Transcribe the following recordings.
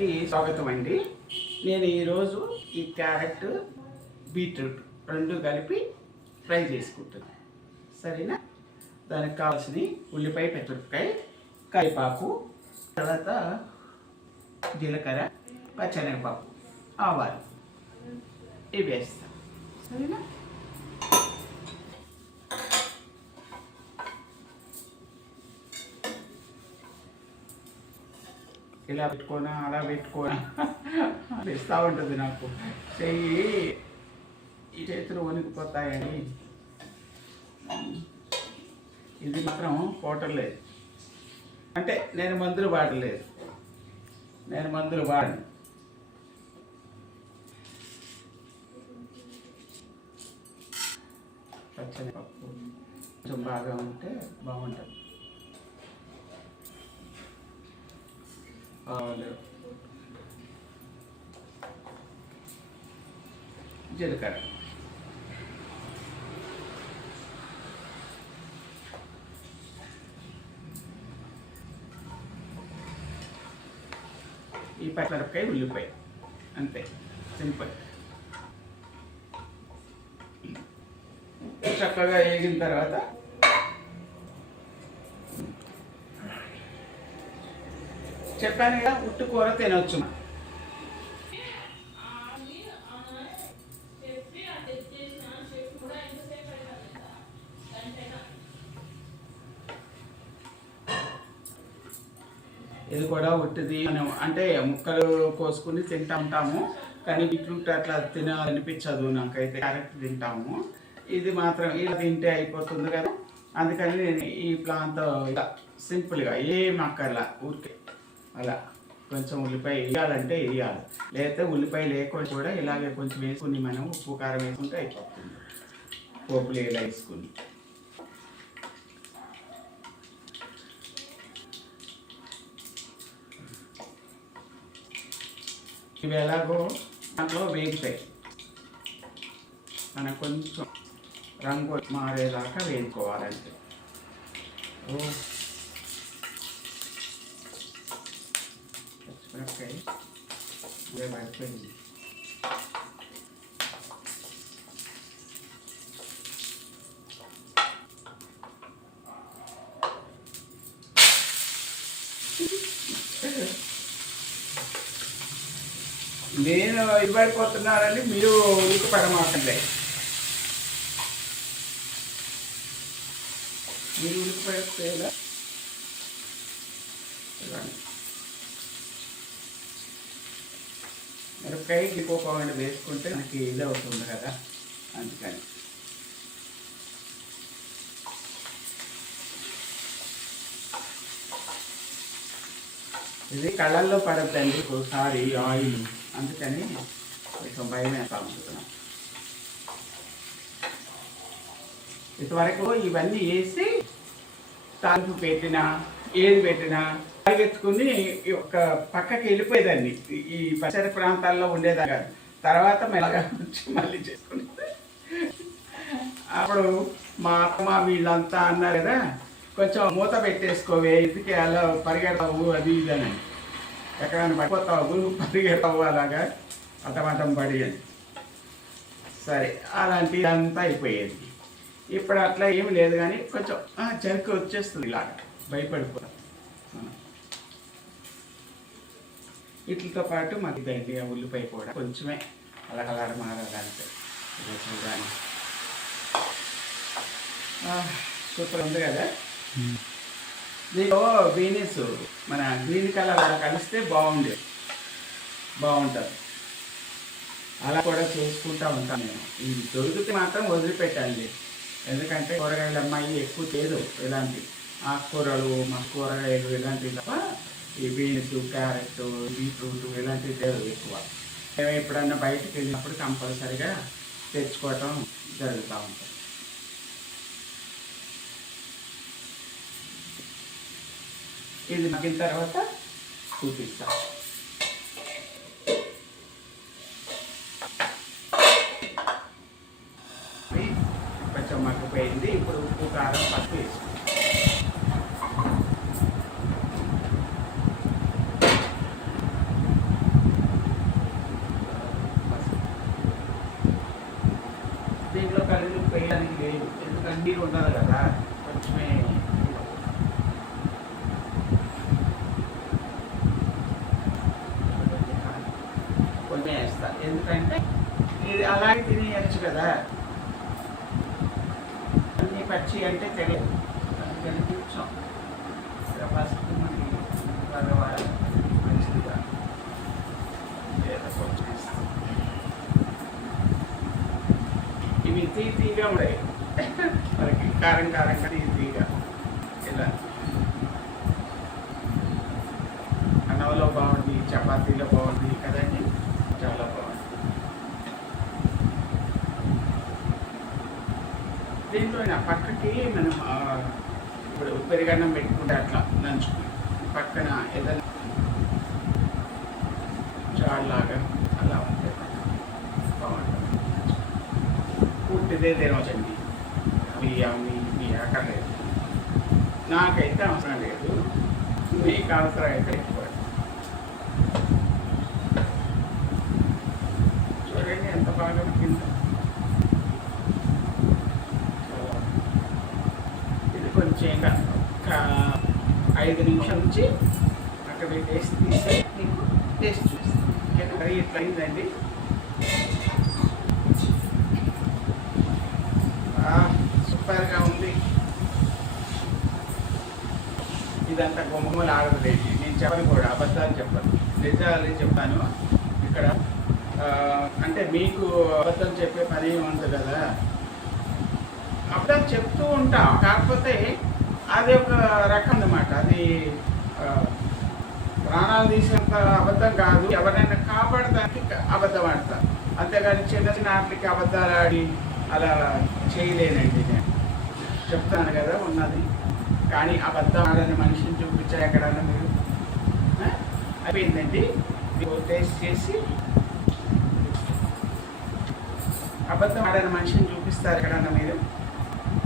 YouTube స్వాగతం అండి నేను ఈరోజు ఈ క్యారెట్ బీట్రూట్ రెండు కలిపి ఫ్రై చేసుకుంటాను సరేనా? దానికి కావాల్సిన ఉల్లిపాయ పెద్దమిరపకాయ కరివేపాకు తర్వాత జీలకర్ర పచ్చనగపాకు ఆవాలు. ఇవి వేస్తాను సరేనా? ఇలా పెట్టుకోనా అలా పెట్టుకోనా. ఇస్తూ ఉంటుంది నాకు. చెయ్యి ఈ చేతులు వణికిపోతాయని. ఇది మాత్రం పోటలేదు అంటే నేను మందులు వాడలేదు. నేను మందులు వాడను. పచ్చని పప్పు. కొంచెం బాగా ఉంటే బాగుంటుంది. జీలకర్ర. ఈ పచ్చిమిరపకాయ ఉల్లిపాయ. అంతే. సింపుల్. చక్కగా వేగిన తర్వాత చెప్పాను కదా ఉట్టు కూర తినొచ్చు. ఇది కూడా ఉట్టిది మనం అంటే ముక్కలు కోసుకుని తింటా ఉంటాము కానీ బీట్రూట్ అట్లా తినాలనిపించదు నాకైతే. క్యారెట్ తింటాము. ఇది మాత్రం ఇలా తింటే అయిపోతుంది కదా. అందుకని నేను ఈ ప్లాన్తో ఇలా సింపుల్గా ఏం అక్కర్లా ఊరికే. అలా. కొంచెం ఉల్లిపాయ వేయాలంటే వేయాలి లేకపోతే ఉల్లిపాయ లేకుండా కూడా ఇలాగే కొంచెం వేసుకుని మనం ఉప్పు కారం వేసుకుంటే అయిపోతుంది. పోపులు ఇలా వేసుకుని. ఇవి ఎలాగో దాంట్లో వేగుతాయి. మనం కొంచెం రంగు మారేదాకా వేసుకోవాలంటే ఓ. పచ్చిమిరపకాయ ఇదే పడిపోయింది నేను ఇవ్వకపోతున్నానని మీరు ఉలికిపడమాకండి మీరు ఉలికిపడితే మిరపకాయ ఇంకొక వేసుకుంటే నాకు ఇది అవుతుంది కదా అందుకని. ఇది కళ్ళల్లో పడద్దండి ఒకసారి ఆయిల్ అందుకని కొంచెం భయం వేస్తా ఉంటున్నాం. ఇంతవరకు ఇవన్నీ వేసి తాలింపు పెట్టినా ఏది పెట్టినా పరిగెత్తుకుని ఒక పక్కకి వెళ్ళిపోయేదాన్ని. ఈ పరిసర ప్రాంతాల్లో ఉండేదాన్ని కాదు. తర్వాత మెల్లగా వచ్చి మళ్ళీ చేసుకుని. అప్పుడు మా అమ్మ వీళ్ళంతా అన్నారు కదా కొంచెం మూత పెట్టేసుకోవే ఇంటికి అలా పరిగెడతావు? అది ఇదని ఎక్కడైనా పడిపోతావు పరిగెడతావు? అలాగా అటమటం పడి సరే అలాంటి అంతా అయిపోయేది. ఇప్పుడు అట్లా ఏమి లేదు కానీ కొంచెం చెరుకు వచ్చేస్తుంది ఇలాగా. భయపడిపోతాం. మనం. వీటితో పాటు మాకు దండి ఉల్లిపాయ కూడా కొంచెమే. అలా కలర్ మారాలంటే చూడాలి సూపర్ ఉంది కదా? దీనిలో బీనీస్ మన గ్రీన్ కలర్ అలా కలిస్తే బాగుండేది బాగుంటుంది. అలా కూడా చేసుకుంటా ఉంటాను నేను ఇది దొరికితే మాత్రం వదిలిపెట్టాలి. ఎందుకంటే కూరగాయల అమ్మాయి ఎక్కువ చేయదు ఇలాంటి ఆకుకూరలు మా కూరగాయలు ఇలాంటివి తప్ప ఈ బీన్స్ క్యారెట్ బీట్రూట్ ఇలాంటివి చేయదు ఎక్కువ. మేము ఎప్పుడన్నా బయటకు వెళ్ళినప్పుడు కంపల్సరిగా తెచ్చుకోవటం జరుగుతూ ఉంటుంది. ఇది మగ్గిన తర్వాత చూపిస్తా. కొంచెం మగ్గిపోయింది. ఇప్పుడు ఉప్పు కారం పసుపు వేసుకుంటాం కొంచెం ఎందుకంటే ఇది అలాగే తినేయచ్చు కదా. అన్ని పచ్చి అంటే తెలియదు. అందుకని కూర్చోం. ఫస్ట్ మనకి పర్వాలేదు మంచిదిగా లేదా కొంచెం ఇవి తీ తీగా ఉన్నాయి. మనకి కారం కారంగా తీ తీగా ఇలా. అన్నంలో బాగుంది చపాతీలో బాగుంది కదండి చాలా బాగుంది దీంట్లో పక్కకి మనం ఇప్పుడు పెరుగన్నం పెట్టుకుంటే అట్లా నంచుకుని పక్కన ఏదైనా చాలాగా అలా ఉంటే బాగుంటుంది. పూర్తిదే తినవచ్చండి అవి అవి ఇవి అక్కర్లేదు నాకైతే అవసరం లేదు. మీకు అవసరం అయితే ఎక్కువ చూడండి ఎంత బాగా ఉడికిందో చాలా. ఇది కొంచెం ఇంకా ఒక ఐదు నిమిషాలు ఉంచి అక్కడ టేస్ట్ తీస్తే మీకు టేస్ట్ చూస్తాను కర్రీ ఇట్లా అయిందండి? సూపర్గా ఉంది. ఇదంతా గుమ్మలు ఆడదులేండి నేను చెప్పను కూడా అబద్ధాలు చెప్పను. నిజాలు చెప్పాను. ఇక్కడ అంటే మీకు అబద్ధం చెప్పే పని ఏమి ఉంది కదా? అబద్ధం చెప్తూ ఉంటాం. కాకపోతే అది ఒక రకం అన్నమాట అది ప్రాణాలు తీసేంత అబద్ధం కాదు. ఎవరైనా కాపాడటానికి అబద్ధం ఆడతారు. అంతేగాని చిన్న చిన్న ఆటలకి అబద్ధాలు ఆడి అలా చేయలేనండి నేను. చెప్తాను కదా ఉన్నది. కానీ అబద్ధం ఆడని మనిషిని చూపించా ఎక్కడన్నా మీరు? అయిపోయిందండి. మీరు టేస్ట్ చేసి అబద్ధం ఆడని మనిషిని చూపిస్తారు ఎక్కడన్నా మీరు?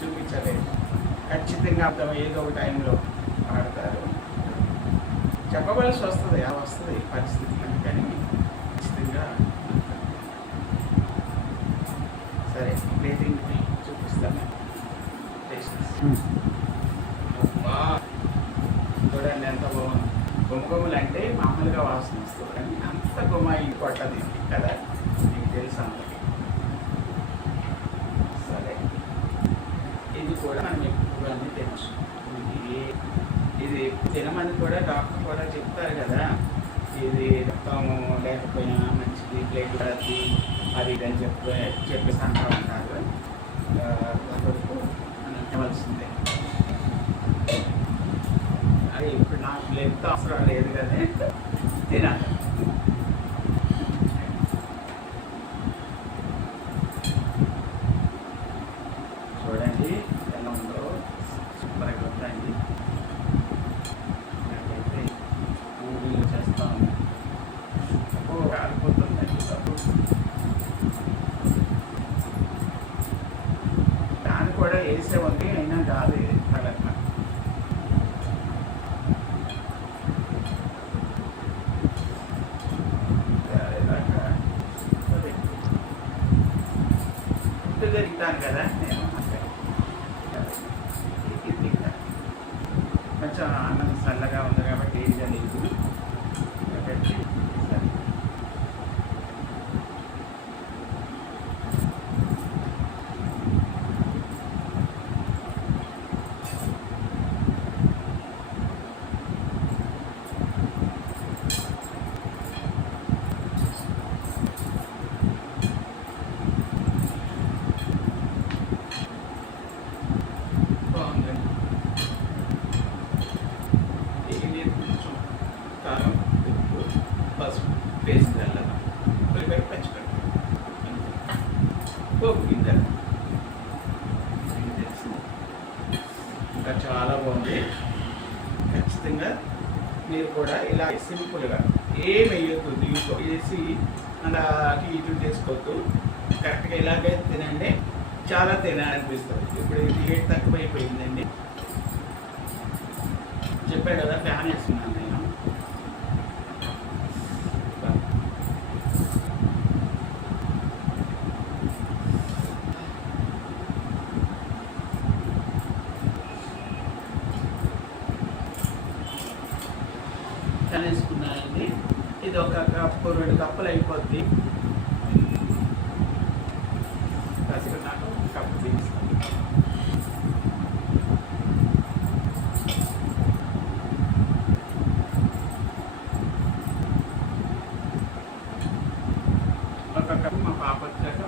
చూపించలేదు. ఖచ్చితంగా అర్థం ఏదో ఒక టైంలో ఆడతారు చెప్పవలసి వస్తుంది అలా వస్తుంది పరిస్థితి అందుకని ఖచ్చితంగా సరే ప్లేటింగ్ చూపిస్తాను. చూడండి ఎంత బాగుంది. గుమగుమలు అంటే మామూలుగా వాసన వస్తుంది కానీ అంత గుమ్మ ఇది పట్టదు కదా? మీకు తెలుసు అందరికీ సరే ఇది కూడా మనం ఎక్కువ అన్ని తెలుసు ఇది ఇది తినమని కూడా డాక్టర్ కూడా చెప్తారు కదా. ఇది రక్తం లేకపోయినా మంచిది ప్లేట్ అది అది ఇది అని చెప్పి చెప్పేసి అంటూ ఉంటారు. అంతవరకు మనం తినవలసిందే. అది ఇప్పుడు నాకు ప్లేట్ అవసరం లేదు. దాన్ని పసుపు వేసి వెళ్ళాలి ఉల్లిపాయ ఇంకా చాలా బాగుంది. ఖచ్చితంగా మీరు కూడా ఇలా సింపుల్గా ఏం వేయొద్దు దీంట్లో. వేసి అలా అటు ఇటు చేసుకోవద్దు. కరెక్ట్గా ఇలాగే తినండి. చాలా తినాలనిపిస్తుంది. ఇప్పుడు ఇది రేట్ తక్కువైపోయిందండి. చెప్పాడు కదా ఫ్యాన్ వేస్తున్నాను నేను వేసుకున్నానండి ఇది ఓ రెండు కప్పులు అయిపోద్ది. కాసేపు నాకు కప్పు తీస్తాను ఒక కప్పు మా పాప వచ్చాక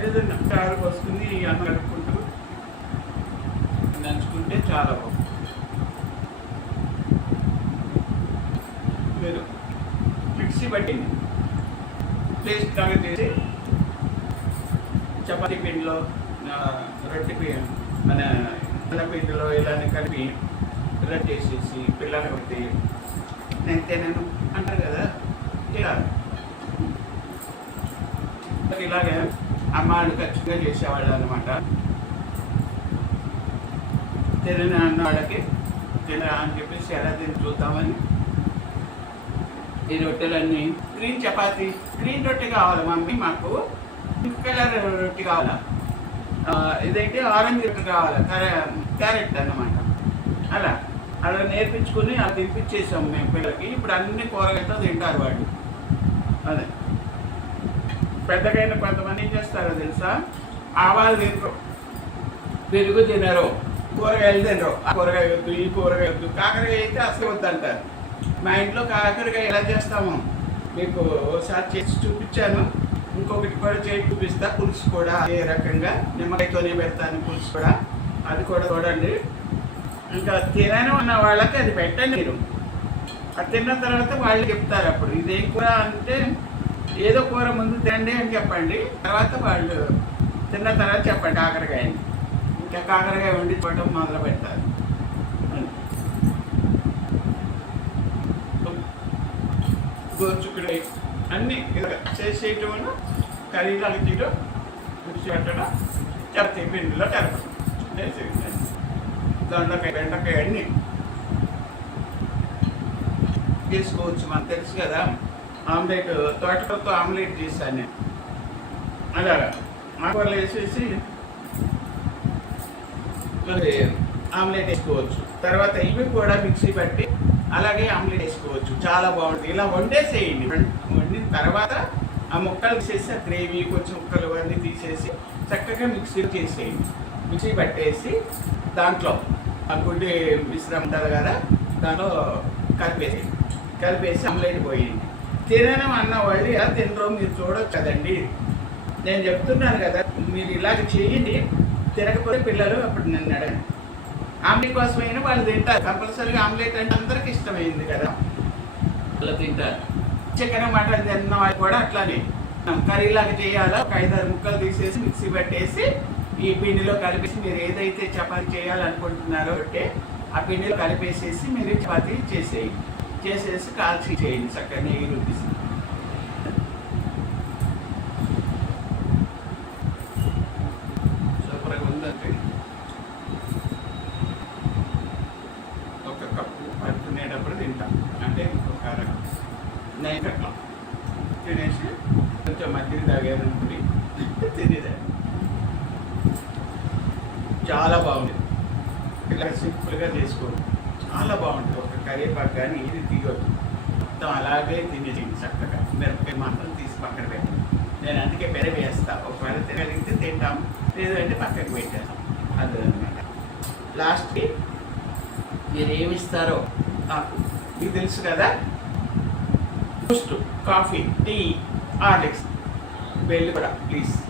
ఏదైనా చారు వస్తుంది అన్న కడుక్కుంటూ నంచుకుంటే చాలా బాగుంది మీరు మిక్సీ బట్టి టేస్ట్ లాగా చేసి చపాతీ పిండిలో రొట్టె మన పిండిలో ఇలానే కలిపి రొట్టె వేసేసి పిల్లలు పెట్టి నేను తినను అంటారు కదా ఇలా. మరి ఇలాగే అమ్మాళ్ళు ఖచ్చితంగా చేసేవాళ్ళు అనమాట తినని వాళ్ళకి తినరా అని చెప్పేసి ఎలా తిని చూద్దామని. ఈ రొట్టెలన్నీ గ్రీన్ చపాతి గ్రీన్ రొట్టె కావాలి మమ్మీ మాకు. పింక్ కలర్ రొట్టె కావాలా? ఇదైతే ఆరెంజ్ రొట్టె కావాలా? క్యారె- క్యారెట్ అన్నమాట. అలా అలా నేర్పించుకుని అలా తినిపించేసాము మేము పిల్లలకి. ఇప్పుడు అన్ని కూరగాయలతో తింటారు వాళ్ళు. అదే. పెద్దగైన కొంతమంది ఏం చేస్తారో తెలుసా? ఆవాలు తినరు పెరుగు తినరు. కూరగాయలు తినరు. ఆ కూరగాయ వద్దు ఈ కూరగాయ వద్దు. కాకరకాయ అయితే అసలు వద్దు అంటారు మా ఇంట్లో కాకరకాయ ఎలా చేస్తాము మీకు ఒకసారి చేసి చూపించాను. ఇంకొకటి కూడా చేసి చూపిస్తా. పులుసు కూడా అదే రకంగా నిమ్మకాయతోనే పెడతాను పులుసు కూడా. అది కూడా చూడండి. ఇంకా తినను అన్న వాళ్ళకి అది పెట్టండి మీరు. అది తిన్న తర్వాత వాళ్ళు చెప్తారు అప్పుడు. ఇదేం కూర అంటే ఏదో కూర ముందు తినండి అని చెప్పండి. తర్వాత వాళ్ళు తిన్న తర్వాత చెప్పండి కాకరకాయని ఇంకా కాకరకాయ వండి చూడటం మొదలు పెడతారు. గోచుకుడు అన్ని ఇలా చేసేయటం కర్రీలు తీయడం మిక్సీ పెట్టడం చెప్తే పిండిలో కలపడం దొండకాయ బెండకాయ అన్నీ చేసుకోవచ్చు మనకు తెలుసు కదా. ఆమ్లెట్ తోటకూరతో ఆమ్లెట్ చేశాను నేను. అలాగా ఆకుకూరలు వేసేసి మరి ఆమ్లెట్ వేసుకోవచ్చు. తర్వాత ఇవి కూడా మిక్సీ పట్టి అలాగే ఆమ్లెట్ వేసుకోవచ్చు. చాలా బాగుంటుంది. ఇలా వండేసేయండి. వండిన తర్వాత ఆ ముక్కలు తీసేసి ఆ గ్రేవీ కొంచెం ముక్కలు అన్నీ తీసేసి చక్కగా మిక్సీ చేసేయండి. మిక్సీ పట్టేసి దాంట్లో ఆ గుడ్డి మిశ్రమ ఉంటుంది కదా దాంట్లో కలిపేసేయండి. కలిపేసి ఆమ్లెట్ పోయింది తినను అన్న వాళ్ళు ఎలా తినరో మీరు చూడొచ్చు కదండి. నేను చెప్తున్నాను కదా మీరు ఇలాగ చేయండి తినకపోతే పిల్లలు అప్పుడు నన్ను అడగండి. ఆమ్లెట్ కోసమైనా వాళ్ళు తింటారు. కంపల్సరీగా ఆమ్లెట్ అంటే అందరికి ఇష్టమైంది కదా. వాళ్ళు తింటారు. చికెన్ మటన్ తిన్న వాళ్ళు కూడా అట్లానే. కర్రీలాగా చేయాలా? ఒక ఐదారు ముక్కలు తీసేసి మిక్సీ పట్టేసి ఈ పిండిలో కలిపేసి మీరు ఏదైతే చపాతీ చేయాలనుకుంటున్నారో అంటే ఆ పిండిలో కలిపేసేసి మీరు చపాతీ చేసేయండి. చేసేసి కాల్చి చేయండి చక్కగా నెయ్యి రుద్దేసి. సూపర్గా ఉందండి. ఒక కప్పు పడుకునేటప్పుడు తింటాం. అంటే ఒక అర నైట్ అట్లా తినేసి కొంచెం మధ్య తాగేదనుకుని తినేదే. చాలా బాగుంది. ఇలా సింపుల్గా చేసుకోండి. చాలా బాగుంటుంది. ఒక కరివేపాకు కానీ ఇది తీయొద్దు. మొత్తం అలాగే తినేసి చక్కగా మిరపకాయ మాత్రం తీసి పక్కన పెట్టండి. నేను అందుకే పెరగ వేస్తా. ఒకవేళ తినగలిగితే తింటాం. లేదంటే పక్కకి పెట్టేస్తాం. అది అనమాట లాస్ట్కి మీరు ఏమి ఇస్తారో నాకు మీకు తెలుసు కదా? బూస్ట్ కాఫీ టీ హార్లిక్స్ వెళ్ళి కూడా ప్లీజ్